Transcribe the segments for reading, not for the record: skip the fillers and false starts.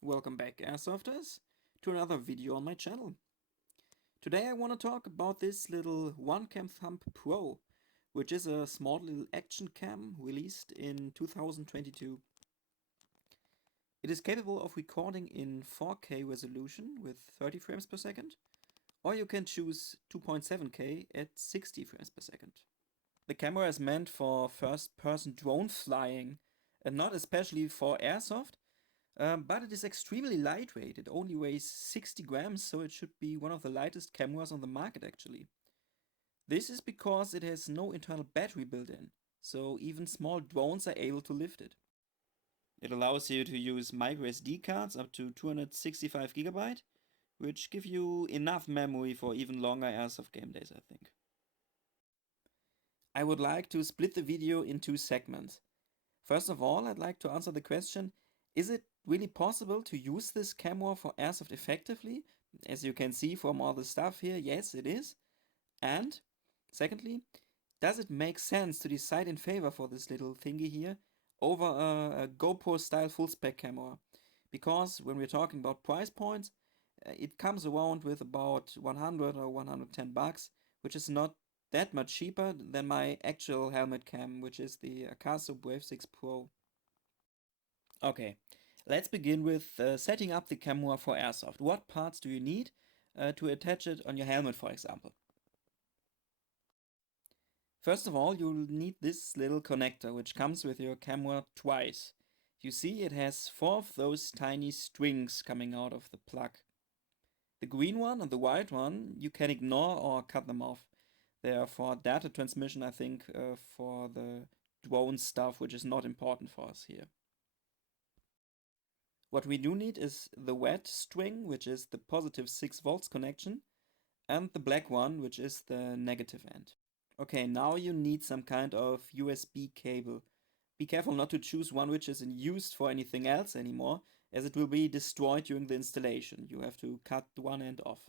Welcome back, Airsofters, to another video on my channel. Today I want to talk about this little Runcam Thumb Pro, which is a small little action cam released in 2022. It is capable of recording in 4K resolution with 30 frames per second, or you can choose 2.7K at 60 frames per second. The camera is meant for first-person drone flying and not especially for airsoft, but it is extremely lightweight. It only weighs 60 grams, so it should be one of the lightest cameras on the market actually. This is because it has no internal battery built in, so even small drones are able to lift it. It allows you to use microSD cards up to 265 GB, which give you enough memory for even longer airsoft game days, I think. I would like to split the video in two segments. First of all, I'd like to answer the question, is it really possible to use this camera for airsoft effectively? As you can see from all the stuff here, yes it is. And secondly, does it make sense to decide in favor for this little thingy here over a GoPro style full spec camera? Because when we're talking about price points, it comes around with about 100 or 110 bucks, which is not that much cheaper than my actual helmet cam, which is the Akaso Brave 6 Pro. Okay, let's begin with setting up the camera for airsoft. What parts do you need to attach it on your helmet, for example? First of all, you'll need this little connector, which comes with your camera twice. You see it has 4 of those tiny strings coming out of the plug. The green one and the white one you can ignore or cut them off. They are for data transmission, I think, for the drone stuff, which is not important for us here. What we do need is the red string, which is the positive 6 volts connection, and the black one, which is the negative end. Okay, now you need some kind of USB cable. Be careful not to choose one which isn't used for anything else anymore, as it will be destroyed during the installation. You have to cut one end off.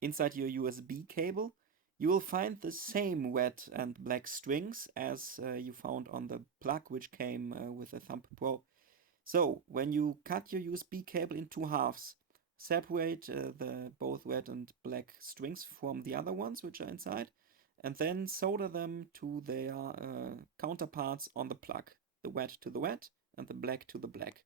Inside your USB cable, you will find the same red and black strings as you found on the plug which came with the Thumb Pro. So, when you cut your USB cable in 2 halves, separate the both red and black strings from the other ones which are inside, and then solder them to their counterparts on the plug, the red to the red and the black to the black.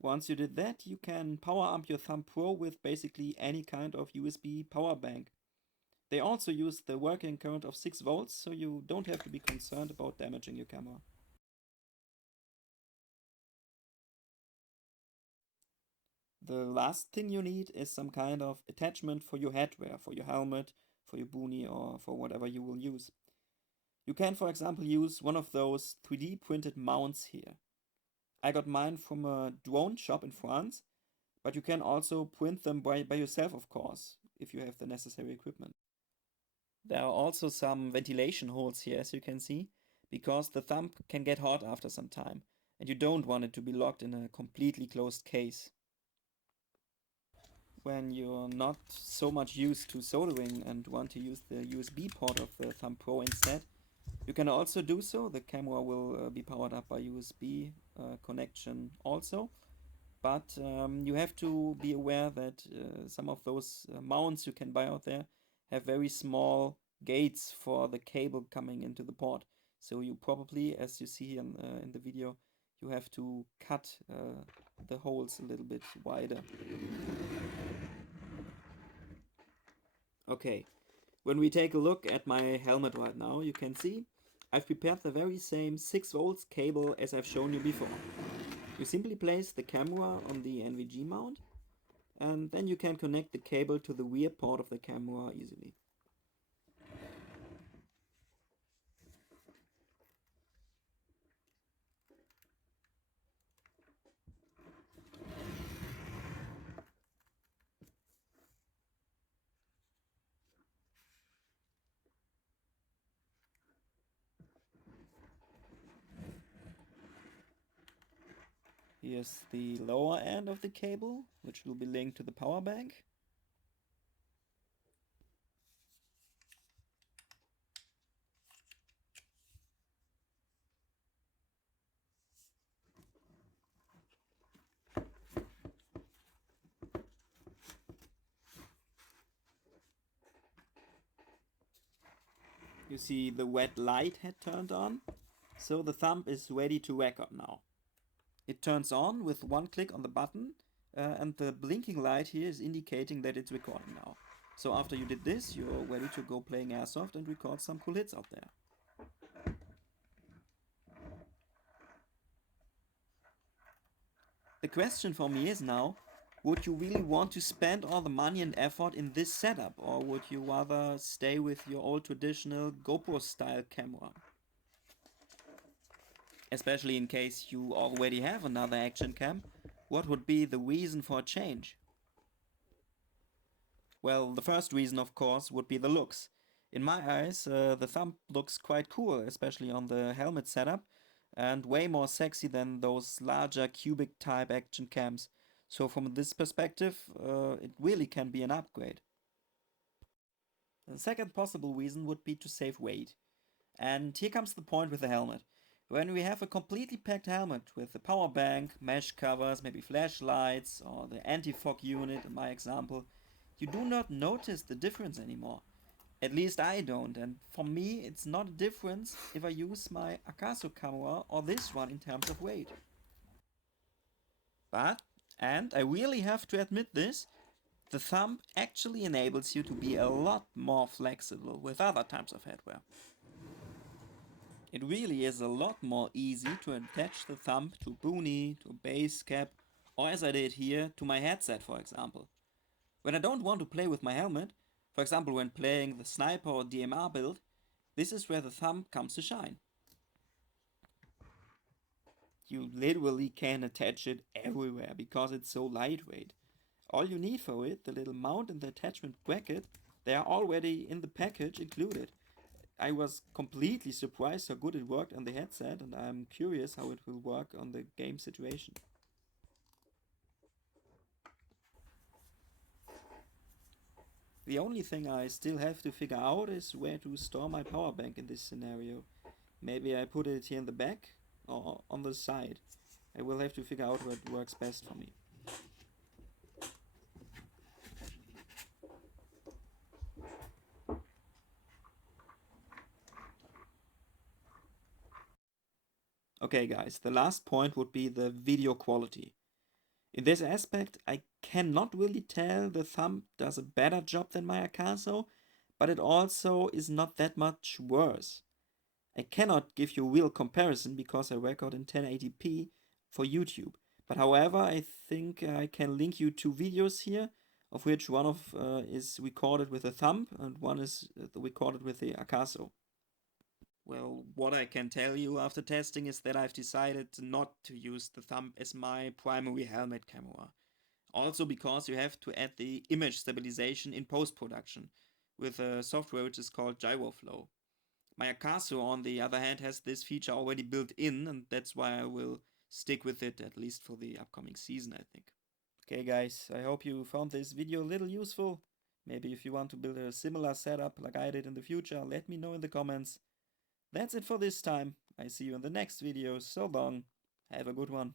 Once you did that, you can power up your Thumb Pro with basically any kind of USB power bank. They also use the working current of 6 volts, so you don't have to be concerned about damaging your camera. The last thing you need is some kind of attachment for your headwear, for your helmet, for your boonie, or for whatever you will use. You can, for example, use one of those 3D printed mounts here. I got mine from a drone shop in France, but you can also print them by yourself, of course, if you have the necessary equipment. There are also some ventilation holes here, as you can see, because the thumb can get hot after some time, and you don't want it to be locked in a completely closed case. When you're not so much used to soldering and want to use the USB port of the Thumb Pro instead, you can also do so. The camera will be powered up by USB connection also, but you have to be aware that some of those mounts you can buy out there have very small gates for the cable coming into the port. So you probably, as you see in the video, you have to cut the holes a little bit wider. Okay, when we take a look at my helmet right now, you can see I've prepared the very same 6 volts cable as I've shown you before. You simply place the camera on the NVG mount, and then you can connect the cable to the rear port of the camera easily. Here's the lower end of the cable, which will be linked to the power bank. You see the wet light had turned on, so the thumb is ready to record now. It turns on with one click on the button, and the blinking light here is indicating that it's recording now. So after you did this, you're ready to go playing Airsoft and record some cool hits out there. The question for me is now, would you really want to spend all the money and effort in this setup, or would you rather stay with your old traditional GoPro style camera? Especially in case you already have another action cam, what would be the reason for a change? Well, the first reason, of course, would be the looks. In my eyes, the thumb looks quite cool, especially on the helmet setup, and way more sexy than those larger cubic type action cams. So from this perspective, it really can be an upgrade. The second possible reason would be to save weight. And here comes the point with the helmet. When we have a completely packed helmet with a power bank, mesh covers, maybe flashlights, or the anti-fog unit in my example, you do not notice the difference anymore. At least I don't, and for me it's not a difference if I use my Akaso camera or this one in terms of weight. But, and I really have to admit this, the thumb actually enables you to be a lot more flexible with other types of headwear. It really is a lot more easy to attach the thumb to a boonie, to a base cap, or as I did here, to my headset for example. When I don't want to play with my helmet, for example when playing the sniper or DMR build, this is where the thumb comes to shine. You literally can attach it everywhere because it's so lightweight. All you need for it, the little mount and the attachment bracket, they are already in the package included. I was completely surprised how good it worked on the headset, and I'm curious how it will work on the game situation. The only thing I still have to figure out is where to store my power bank in this scenario. Maybe I put it here in the back or on the side. I will have to figure out what works best for me. Okay guys, the last point would be the video quality. In this aspect, I cannot really tell the thumb does a better job than my Akaso, but it also is not that much worse. I cannot give you a real comparison because I record in 1080p for YouTube. But however, I think I can link you two videos here, of which one is recorded with a thumb and one is recorded with the Akaso. Well, what I can tell you after testing is that I've decided not to use the thumb as my primary helmet camera. Also because you have to add the image stabilization in post-production with a software which is called GyroFlow. My Akaso, on the other hand, has this feature already built in, and that's why I will stick with it at least for the upcoming season, I think. Okay guys, I hope you found this video a little useful. Maybe if you want to build a similar setup like I did in the future, let me know in the comments. That's it for this time. I see you in the next video. So long. Have a good one.